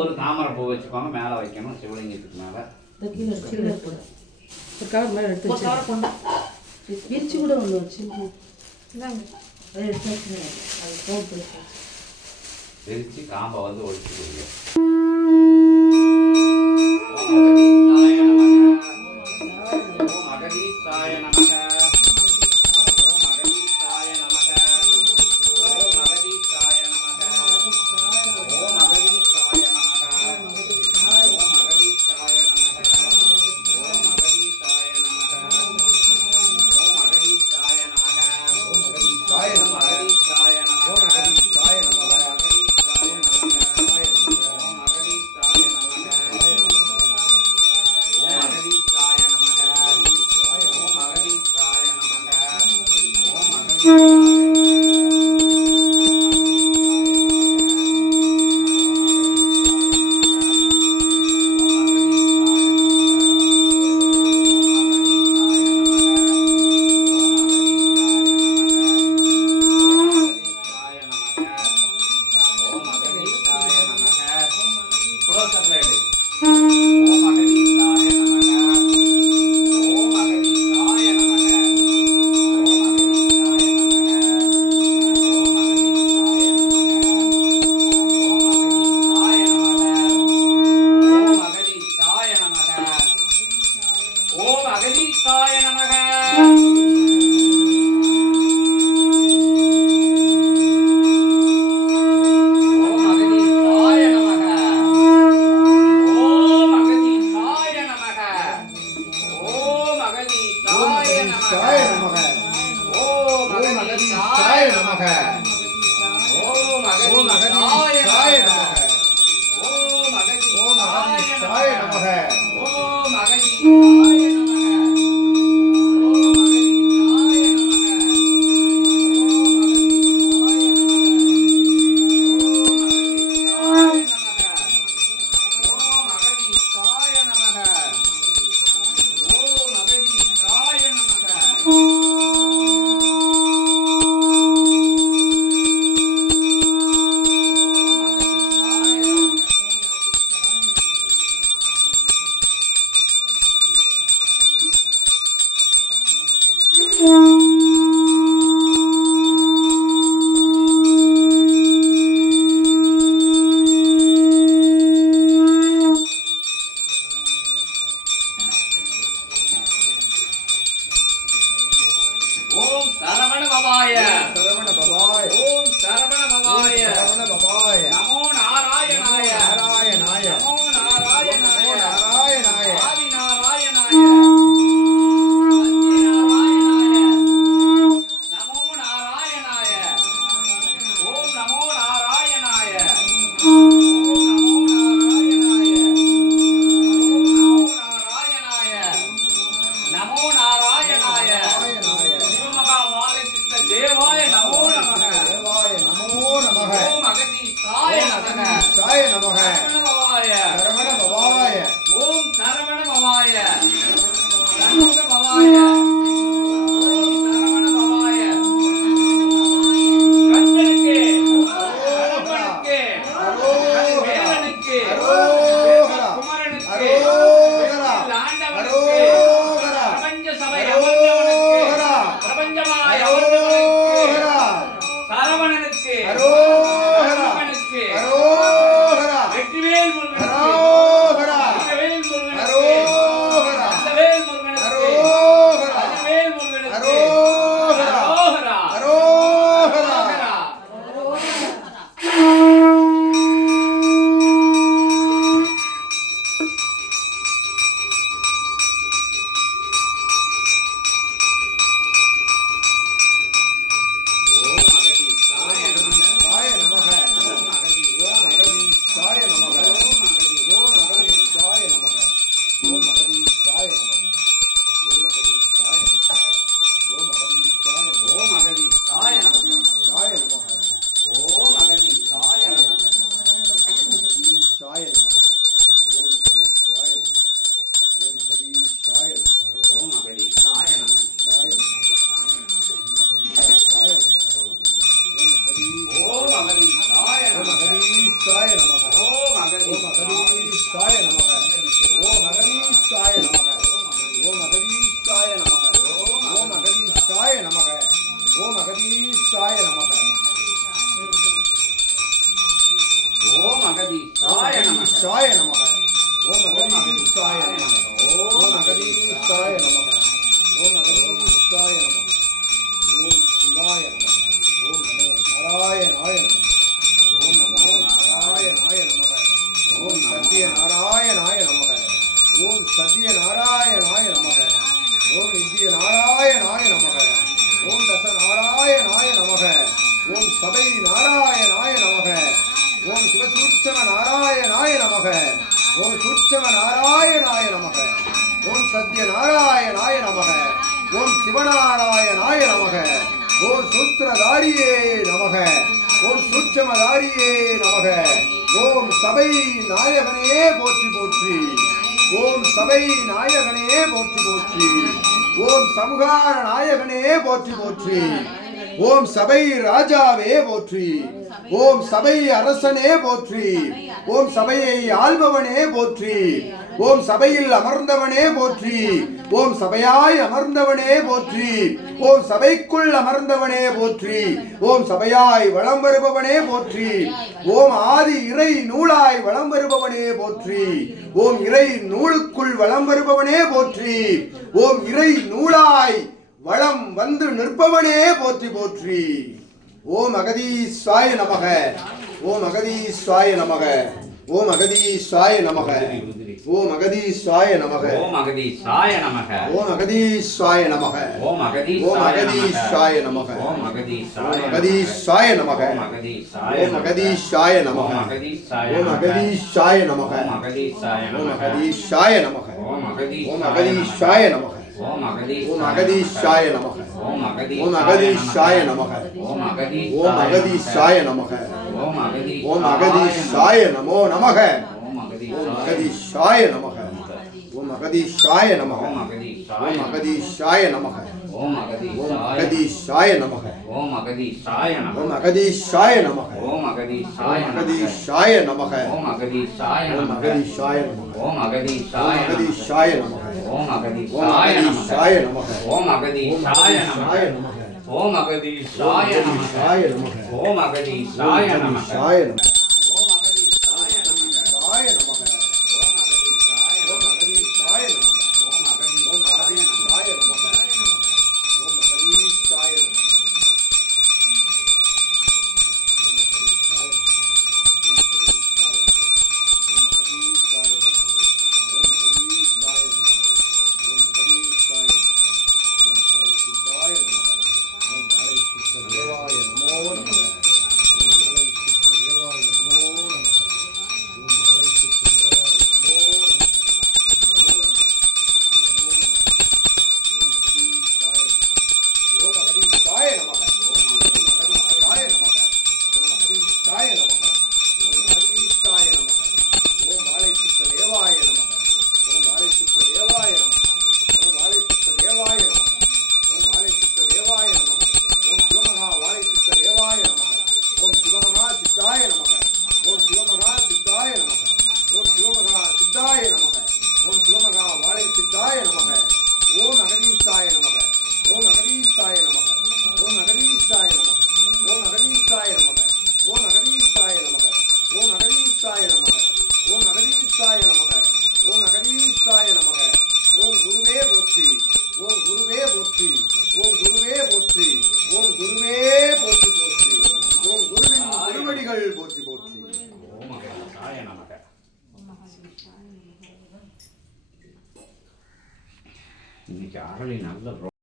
ஒரு தாமரை பூ வச்சுக்கோங்க, மேலே வைக்கணும் சிவலிங்கத்துக்கு மேலே. ஒரு கவர் மேலே எடுத்து வச்சு பிரிச்சு கூட ஒன்று வச்சு எடுத்து வச்சு அது போட்டு பிரித்து காம்பை வந்து ஒழிச்சுக்கிறீங்க. ஓம் அகதீஷாய நமக. ஓம் அகதீஷாய நமக. ஓம் அகதீஷாய நமக. ஓம் அகதீஷாய நமக. ஓம் அகதீஷாய நமக. ஓம் அகதீஷாய நமக. ஷாய நமக. ஓம் அகதீஷாய நமக. ஓம் அகதீஷாய நமக. ஓம் அகதீஷாய நமக. ஓம் சிவாய நமக. ஓம் நமோ நாராயணாய நமக. ஓம் நமோ நாராயணாய நமக. ஓம் சத்ய நாராயணாய நமக. ஓம் சத்ய நாராயணாய நமக. ஓம் நித்ய நாராயணாய நமக. ஓம் தச நாராயணாய நமக. ஓம் சபை நாராயணாய நமக. ஓம் சிவசூட்சம நாராயணாய நமக. ஓம் சூட்சம நாராயணாய நமக. ஓம் சத்ய நாராயணாய நமக. ஓம் சிவநாராயணாய நமக. ஓம் சூத்திரதாரியே நமக. ஓம் சூட்சமதாரியே நமக. ஓம் சபை நாயகனே போற்றி போற்றி. ஓம் சபை நாயகனே போற்றி போற்றி. ஓம் சமுகார நாயகனே போற்றி போற்றி. ஓம் சபை ராஜாவே போற்றி. ஓம் சபை அரசனே போற்றி. ஓம் சபையை ஆள்பவனே போற்றி. ஓம் சபையில் அமர்ந்தவனே போற்றி. ஓம் சபையாய் அமர்ந்தவனே போற்றி. ஓம் சபைக்குள் அமர்ந்தவனே போற்றி. ஓம் சபையாய் வலம் வருபவனே போற்றி. ஓம் ஆதி இறை நூலாய் வலம் வருபவனே போற்றி. ஓம் இறை நூலுக்குள் வலம் வருபவனே போற்றி. ஓம் இறை நூலாய் வளம் வந்து நிற்பவனே போற்றி போற்றி. ஓம் அகதீஷாய நமக. ஓம் அகதீஷாய நமக. ஓம் அகதீஷாய நமக. ஓம் அகதீஷாய நமக. ஓம் அகதீஷாய நமக. ஓம் அகதீஷாய நமக. ஓம் ஓம் அகதீஷாய அகதீஷாய நமக. ஓம் ஓம் அகதீஷாய அகதீஷாய நமக. ஓம் அகதீஷாய நமக. ஓம் அகதீஷாய நமக. ஓம் அகதீஷாய ஓம் நமக. அகதீஷாய நமக. ஓம் ஓம் அகதீஷாய அகதீஷாய நமக. ஓம் ஓம் அகதீஷாய நமக. ஓம் ஓம் அகதீஷாய நமக. ஓம் ஓம் அகதீஷாய நமக. ஓம் ஓம் அகதீஷாய நமோ நமக. ஓம் ஓம் அகதீஷாய நமக. ஓம் அகதீஷாய நமக. ஓம் ஓம் அகதீஷாய நமக. ஓம் ஓம் அகதீஷாய நமக. ஓம் அகதீஷாய ஓம் அகதீஷாய நமக. ஓம் அகதீஷாய ஓம் அகதீஷாய நமக. ஓம் அகதீஷாய ஓம் அகதீஷாய நமக. ஓம் ஓம் அகதீஷாய அகதீஷாய நமக. ஓம் ஓம் அகதீஷாய அகதீஷாய நமக. ஓம் அகதீஷாய நமக. ஓம் அகதீஷாய அகதீஷாய நமக. ஓம் அகதீஷாய நமக அகதீஷாய நமக. ஓம் அகதீஷாய நமக சாய நமக. ஓம் அகதீஷாய ஓம் அகதீஷாய நமக. ஓம் ஓம் அகதீஷாய அகதீஷாய நமக. ஓம் அகதீஷாய நமக. போற்றி போற்றி. ஓம் அகதீஷாய நமக. இன்னைக்கு அரளி நல்ல